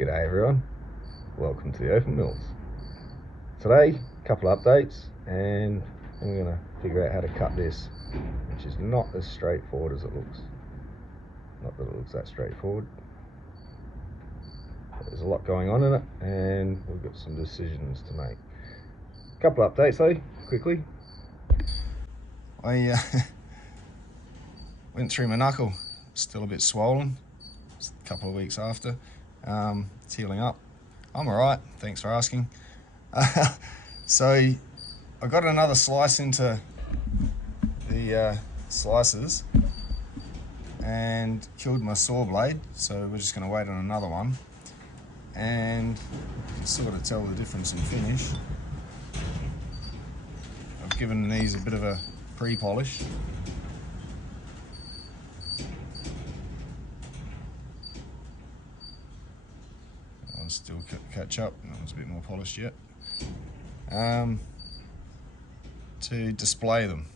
G'day everyone, welcome to the Open Mills. Today, a couple of updates, and I'm going to figure out how to cut this, which is not as straightforward as it looks. Not that it looks that straightforward. There's a lot going on in it, and we've got some decisions to make. A couple of updates though, quickly. I went through my knuckle, still a bit swollen, just a couple of weeks after. It's healing up. I'm alright, thanks for asking. So I got another slice into the slices and killed my saw blade, so we're just going to wait on another one, and you can sort of tell the difference in finish. I've given these a bit of a pre-polish. Still catch up, that one's a bit more polished yet, to display them.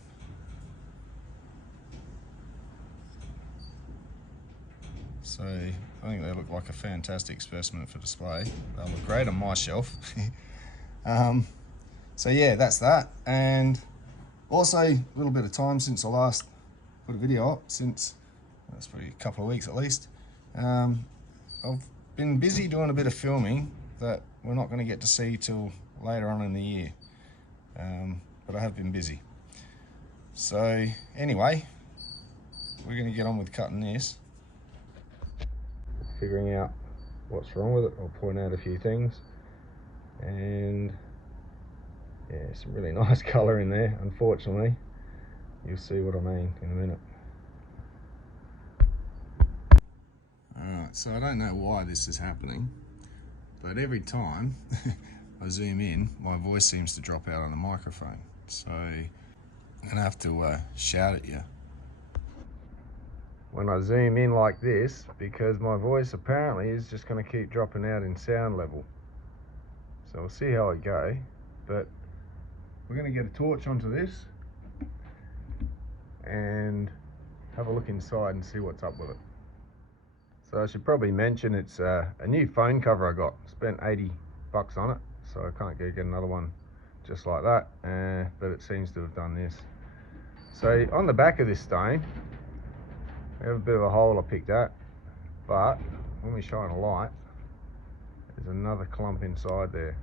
So I think they look like a fantastic specimen for display. They'll look great on my shelf. So yeah, that's that. And also a little bit of time since I last put a video up, since that's probably a couple of weeks at least. I've been busy doing a bit of filming that we're not going to get to see till later on in the year, but I have been busy. So anyway, we're going to get on with cutting this. Figuring out what's wrong with it. I'll point out a few things, and yeah, some really nice colour in there. Unfortunately, you'll see what I mean in a minute. Alright, so I don't know why this is happening, but every time I zoom in, my voice seems to drop out on the microphone. So I'm going to have to shout at you when I zoom in like this, because my voice apparently is just going to keep dropping out in sound level. So we'll see how I go, but we're going to get a torch onto this and have a look inside and see what's up with it. So I should probably mention it's a new phone cover I got. Spent 80 bucks on it, so I can't go get another one just like that, but it seems to have done this. So on the back of this stone, we have a bit of a hole I picked at, but when we shine a light, there's another clump inside there.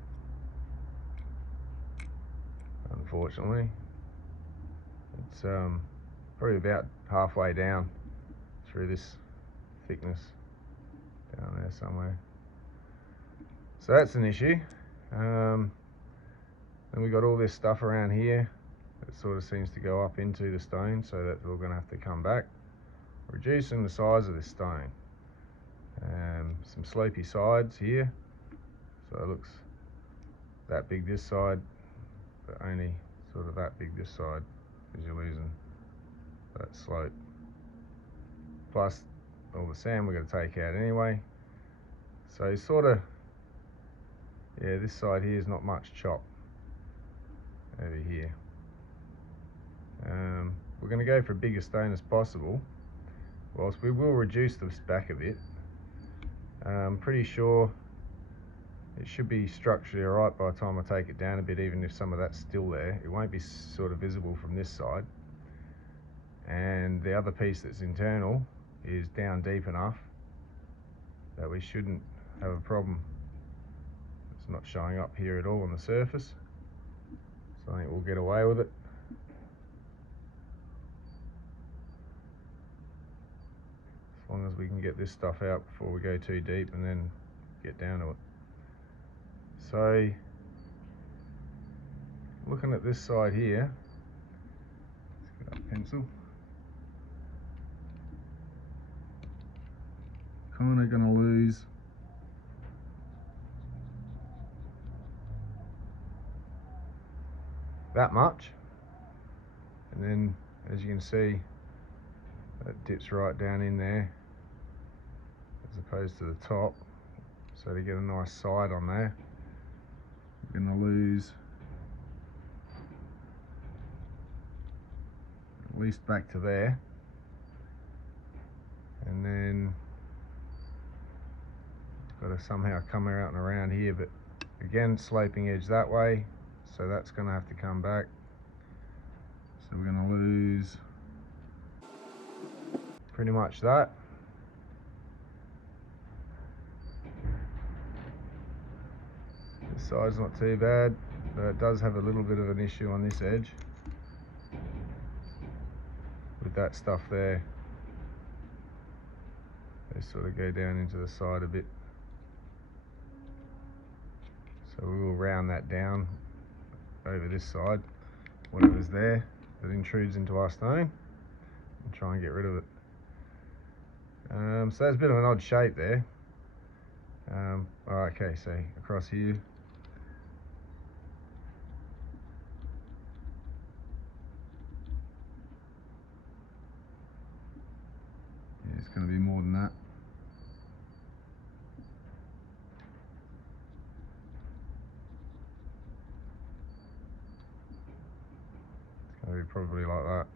Unfortunately, it's probably about halfway down through this thickness down there somewhere. So that's an issue. Then we got all this stuff around here that sort of seems to go up into the stone, so that we're going to have to come back, reducing the size of this stone. Some slopey sides here, so it looks that big this side, but only sort of that big this side, because you're losing that slope. Plus all the sand we're going to take out anyway. So sort of, yeah, this side here is not much chop over here. We're going to go for a bigger stone as possible, whilst we will reduce this back a bit. I'm pretty sure it should be structurally alright by the time I take it down a bit, even if some of that's still there. It won't be sort of visible from this side. And the other piece that's internal is down deep enough that we shouldn't have a problem. It's not showing up here at all on the surface, so I think we'll get away with it. As long as we can get this stuff out before we go too deep and then get down to it. So looking at this side here, let's get our pencil. Kind of going to lose that much, and then as you can see, that dips right down in there as opposed to the top. So to get a nice side on there, we're going to lose at least back to there, and then got got to somehow come out and around here, but again, sloping edge that way, so that's going to have to come back. So we're going to lose pretty much that. This side's not too bad, but it does have a little bit of an issue on this edge with that stuff there. They sort of go down into the side a bit. So we will round that down over this side, whatever's there that intrudes into our stone, and try and get rid of it. So there's a bit of an odd shape there. Okay, so across here, yeah, it's going to be more than that. It's going to be probably like that.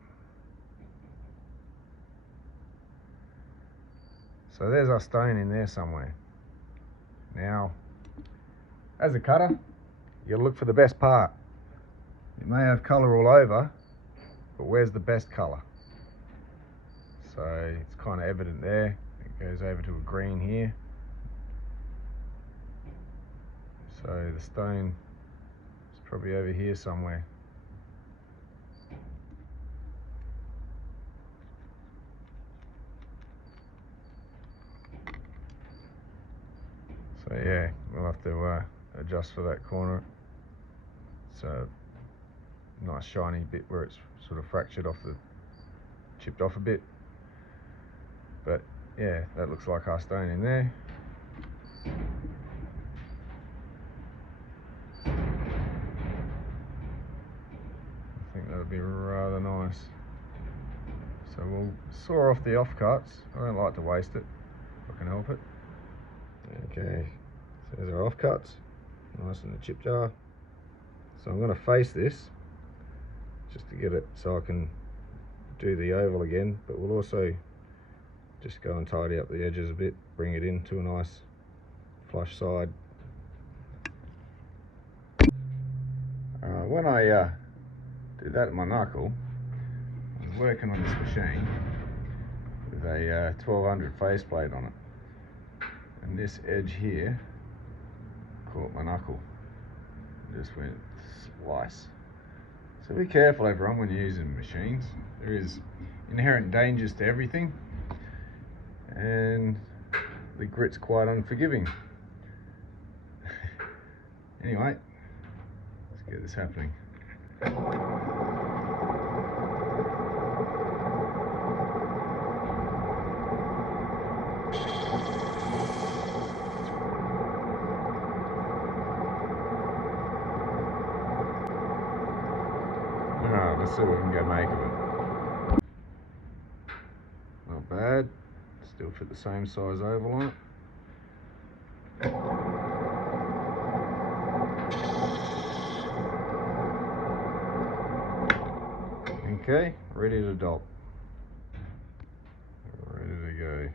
So there's our stone in there somewhere. Now, as a cutter, you'll look for the best part. It may have colour all over, but where's the best colour? So it's kind of evident there. It goes over to a green here. So the stone is probably over here somewhere. So yeah, we'll have to adjust for that corner. It's a nice shiny bit where it's sort of fractured off chipped off a bit. But yeah, that looks like our stone in there. I think that would be rather nice. So we'll saw off the offcuts. I don't like to waste it if I can help it. Okay, so there's our offcuts, nice in the chip jar. So I'm going to face this just to get it so I can do the oval again, but we'll also just go and tidy up the edges a bit, bring it into a nice flush side. When I did that at my knuckle, I was working on this machine with a 1200 faceplate on it, and this edge here caught my knuckle and just went slice. So be careful everyone when you're using machines. There is inherent dangers to everything, and the grit's quite unforgiving. Anyway, let's get this happening. Let's see what we can go make of it. Not bad. Still fit the same size oval on it. Okay, ready to dot. Ready to go.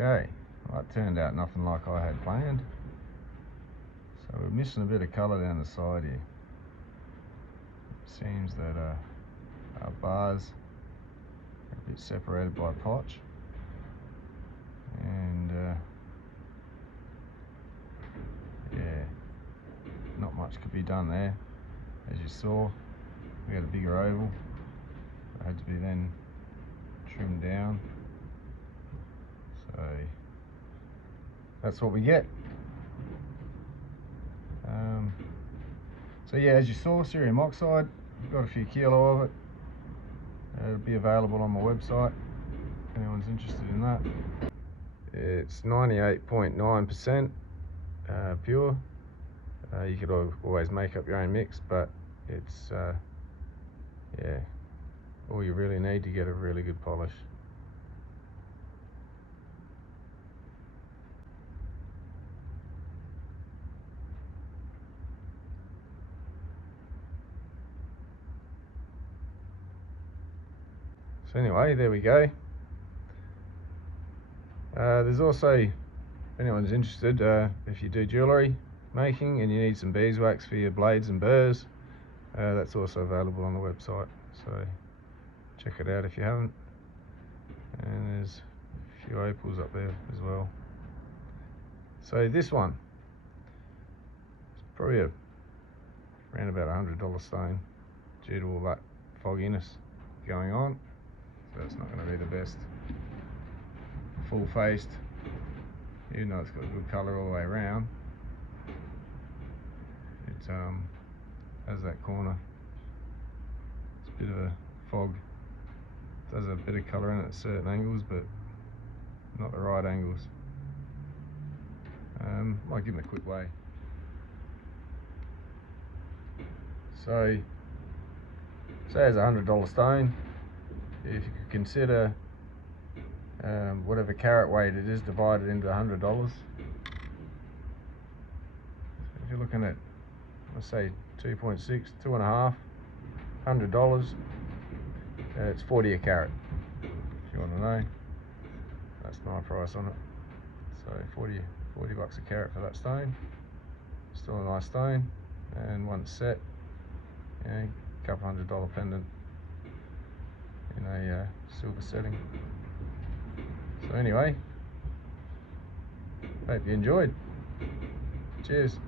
Okay, well, that turned out nothing like I had planned. So we're missing a bit of colour down the side here. It seems that our bars are a bit separated by potch, and yeah, not much could be done there. As you saw, we had a bigger oval, it had to be then trimmed down. So that's what we get. So yeah, as you saw, cerium oxide, I've got a few kilo of it. It'll be available on my website if anyone's interested in that. It's 98.9% pure. You could always make up your own mix, but it's yeah, all you really need to get a really good polish. So anyway, there we go. There's also, if anyone's interested, if you do jewellery making and you need some beeswax for your blades and burrs, that's also available on the website, so check it out if you haven't. And there's a few opals up there as well. So this one, it's probably around about $100 stone due to all that fogginess going on, so it's not going to be the best full faced, even though it's got good colour all the way around. It has that corner, it's a bit of a fog. It does have a bit of colour in it at certain angles, but not the right angles. Might give them a quick way. So say it's $100 stone. If you could consider whatever carat weight it is divided into $100. So if you're looking at, let's say 2.6, 2.5, $100, it's 40 a carat. If you want to know, that's my price on it. So 40 bucks a carat for that stone. Still a nice stone, and once set, you know, couple $100 pendant in a silver setting. So anyway, hope you enjoyed. Cheers.